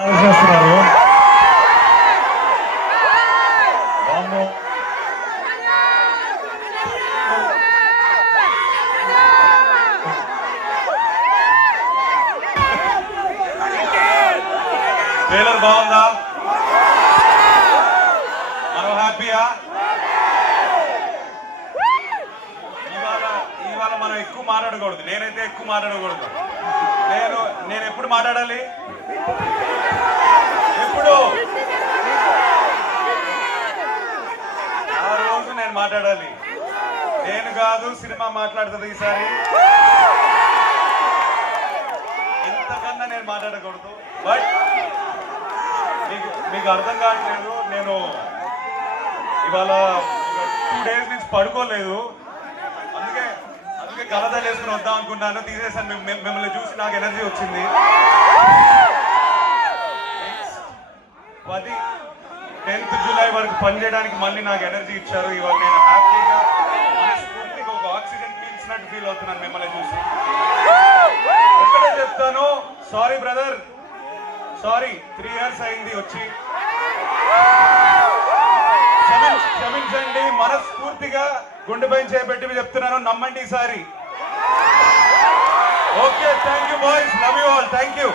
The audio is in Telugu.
చేస్తున్నారు. ట్రైలర్ బాగుందా? మనం హ్యాపీయా? ఇవాళ మనం ఎక్కువ మాట్లాడకూడదు. నేనైతే ఎక్కువ మాట్లాడకూడదు. నేను ఎప్పుడు మాట్లాడాలి? ఎప్పుడు? ఆ రోజు నేను మాట్లాడాలి. నేను కాదు, సినిమా మాట్లాడుతుంది ఈసారి. ఇంతకన్నా నేను మాట్లాడకూడదు. బట్ మీకు అర్థం కావట్లేదు. నేను ఇవాళ 2 days నుంచి పడుకోలేదు. అందుకే కలదాలు వేసుకుని వద్దాం అనుకున్నాను. తీసేసాను. మిమ్మల్ని చూసి నాకు ఎనర్జీ వచ్చింది. 10th July వరకు పనిచేయడానికి మళ్ళీ నాకు ఎనర్జీ ఇచ్చారు. ఇవాళ నేను హ్యాపీగా మనస్ఫూర్తిగా ఒక ఆక్సిజన్ పీల్చినట్టు ఫీల్ అవుతున్నాను మిమ్మల్ని చూసి. ఒక్కడే చెప్తాను, సారీ బ్రదర్, సారీ. 3 years అయింది వచ్చి. క్షమించండి, మనస్ఫూర్తిగా గుండెపై చేపెట్టి చెప్తున్నాను. నమ్మండి ఈసారి. Okay, thank you boys, love you all, thank you.